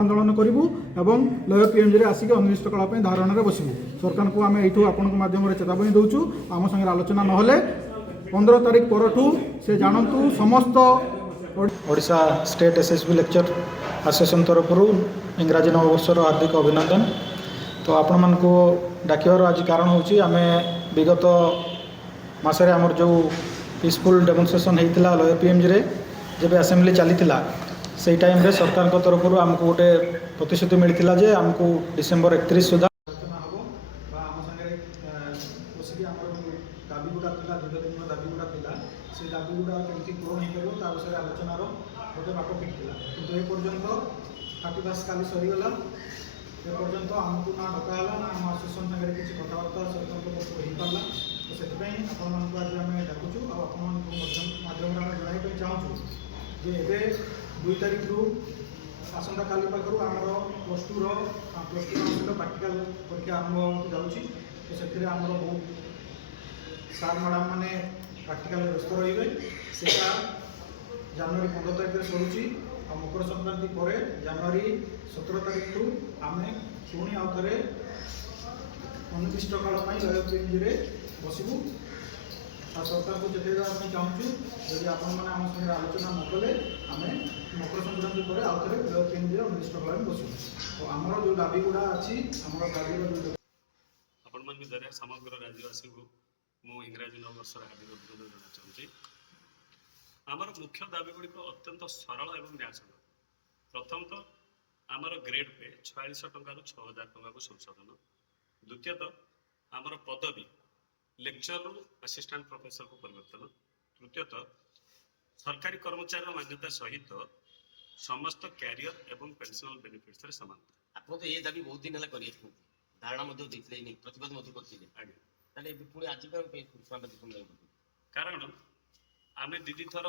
आंदोलन करूँ और लय पीएमजी आसिक अनिर्दिष्टकाल धारणा बसबू। सरकार को आम यू आपण मध्यम चेतावनी दौचु आम संगे आलोचना ना 15 तारीख पर से जानतु समस्त Odisha state SSB lecture association तरफ इंग्राजी नववर्षर हार्दिक अभिनंदन। तो आपण मान को डाकिबार आज कारण होची आमे विगत मासरे आमर जो पीसफुल डेमोन्स्ट्रेशन होता लय पीएमजी रे जब असेंबली चली से टाइम रे सरकार को तरफ आमको गोटे प्रतिश्रुति मिलता जे आमको डिसेम्बर 31 सुधा दाबी गुड़ा दीर्घदिन दाबी गुड़ा से दाबी गुड़ा केमती पूरण हो पार विषय आलोचनार गोटे बाट फिटला कि एपर्यंत 31 काली सरीगला एपर्यंत आमको ना डकाला ना आम आसोसिएशन सागर किसी कथबार्ता सरकार हो पारा। तो से आपण आज आम डाकुचु आपद्यम जन चाहूँ जे ए 2 तारीख रु आसंता काली पाखु आमर प्लस टू सहित प्राक्टिकल परीक्षा आरंभ जाऊँगी। तो से आमर बहुत सार मैडम मैंने प्राक्टिकल व्यस्त रे से जनवरी 15 तारीख सरुची और मकर संक्रांति पर जनवरी 17 तारीख ठू आम पुणी आउ थे अनिर्दिष्ट काल लय पीएमजी बसबू। और सरकार को चेतवा चाहूँ यदि आपण मैंने आम संगे आलोचना न कले आम मकर संक्रांति पर आउ थे लय पीएमजी अनिर्दिष्ट काल बसबू। तो आमर जो दाबी गुड़ा अच्छी आम दाबी समग्र राज्यवासी को मु इंग्राजी नववर्षर हार्दिक अभिनंदन जाना चाहूँगी। आमर मुख्य दाबी गुड़िक अत्यंत सरल और न्यायसंगत। प्रथमतः आमर ग्रेड पे 4600 टंका 6000 टंका को संशोधन। द्वितीयतः आमर पदवी लेक्चर रु असिस्टेंट प्रोफेसर को परिवर्तन। तृतीयतः सरकारी कर्मचारी मान्यता सहित समस्त कैरियर एवं पेंशनल बेनिफिट्स रे समानता। आपन तो ये दाबी बहुत दिन हला करिए धारणा मध्ये दिखले नहीं प्रतिवाद मध्ये करथिले आगे ताले पुणी आज कारण आम दीदी थर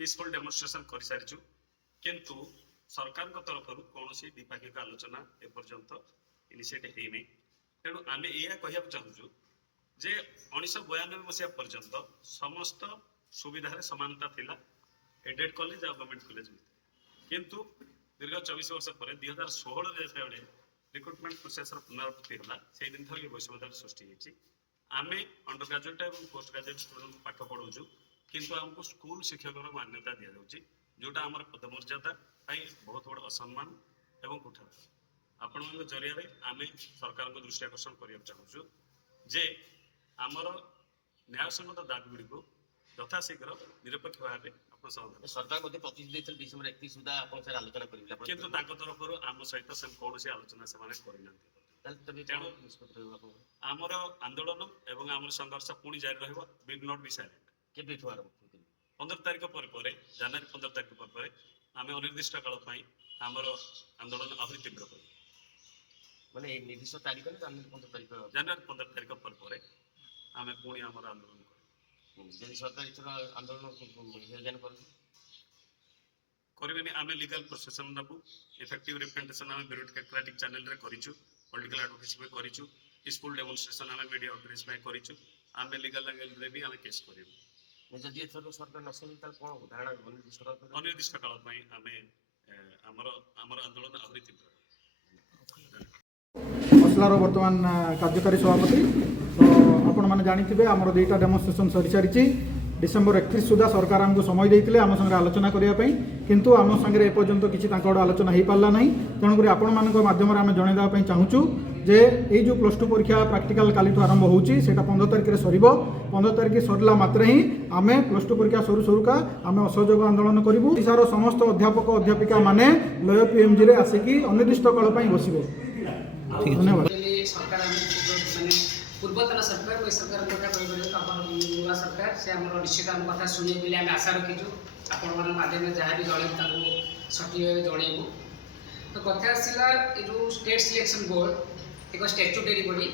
पीसफुल डेमोन्स्ट्रेशन कर सारी किंतु सरकार तरफ कौन द्विपाक्षिक आलोचना एपर्यंत इनिशिएट है नहीं। तेणु आम यह कहना चाहूँ जे 1992 मसीहा पर्यंत समस्त सुविधा समानता थिला एडेड कॉलेज और गवर्नमेंट कॉलेज किंतु दीर्घ 24 वर्ष पर 2016 रिक्रुटमेंट प्रोसेसर पुनरावृत्ति है से दिन थर वैषम्यता सृष्टि होती। आम अंडर ग्रेजुएट और पोस्ट ग्रेजुएट स्टूडेंट पाठ पढ़ाऊँ किंतु आमको स्कूल शिक्षक मान्यता दि जाऊँगी जोटा आम पदमर्यादा बहुत बड़ असम्मान एवं कुठार। आपण जरिया आम सरकार को दृष्टि आकर्षण करने चाहूँ जे आमर न्यायसंगत दाबी गुड़ी को यथाशीघ्र निरपेक्ष भाव सरकार प्रतिश्रुति डिसेम्बर 31 सुधा आलोचना करेंगे किंतु तरफ आम सहित कौन आलोचना से आमर आंदोलन एवं आम संघर्ष पुणी जारी रही विल नॉट बी साइलेंट। 15 तारीख पर जनवरी 15 तारीख पर आम अनिर्दिष्ट काल आमर आंदोलन आहरी तीव्र कर माने निर्दिष्ट तारीख जनवरी 15 तारीख पर आम पुणी आमर आंदोलन सरकार इथर आंदोलन करें आम लीगल प्रोसेसन नबू इफेक्टिव रिप्रेजेंटेशन आम ब्यूरोक्रेटिक चैनल रे करिछु पॉलिटिकल एडवोकेसी में करिछु पीसफुल डेमोन्स्ट्रेशन आम मीडिया आउटरीच में करिछु आम लीगल एंगल रे भी आम केस करिवु। जदि एथर सरकार नसन त कोन धारणा अनिर्दिष्ट काल पई आम हमर हमर आंदोलन आहरी तीव्र मसलार बर्तमान कार्यकारी सभापति। तो आपण मैंने जानी आमर 2टा डेमोन्स्ट्रेशन सरी सारी डिसेम्बर 31 सुधा सरकार आमको समय देते आम संगे आलोचना करने किंतु आम संगे एपर्यंत किसी आलोचना हो पारा ना। तेणुक आपण माध्यम आम जनईदेवाई चाहूँ जे ये जो प्लस टू परीक्षा प्राक्टिकल काली आरंभ होची 15 तारीख में सर 15 तारीख सरला मात्रे ही आम प्लस टू परीक्षा सरू सरुका आम असहयोग आंदोलन करूँ। ओडिशार समस्त अध्यापक अध्यापिका माने लय पीएमजी आसिक अनिर्दिष्ट काल बसबे। धन्यवाद। पूर्वतन सरकार वही सरकार कथा नुआ सरकार से आम निश्चित आम कथा शुणे बोली आम आशा रखीचु आपण माध्यम जहाँ भी जन सठिक जनइबू। तो कथा आसला जो स्टेट सिलेक्शन बोर्ड एक स्टैट्यूटरी बॉडी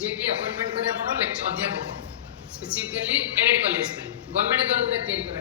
जे कि अपॉइंटमेंट करे आपण अध्यापक स्पेसिफिकली एडेड कॉलेज में गवर्नमेंट द्वारा तैयारी करा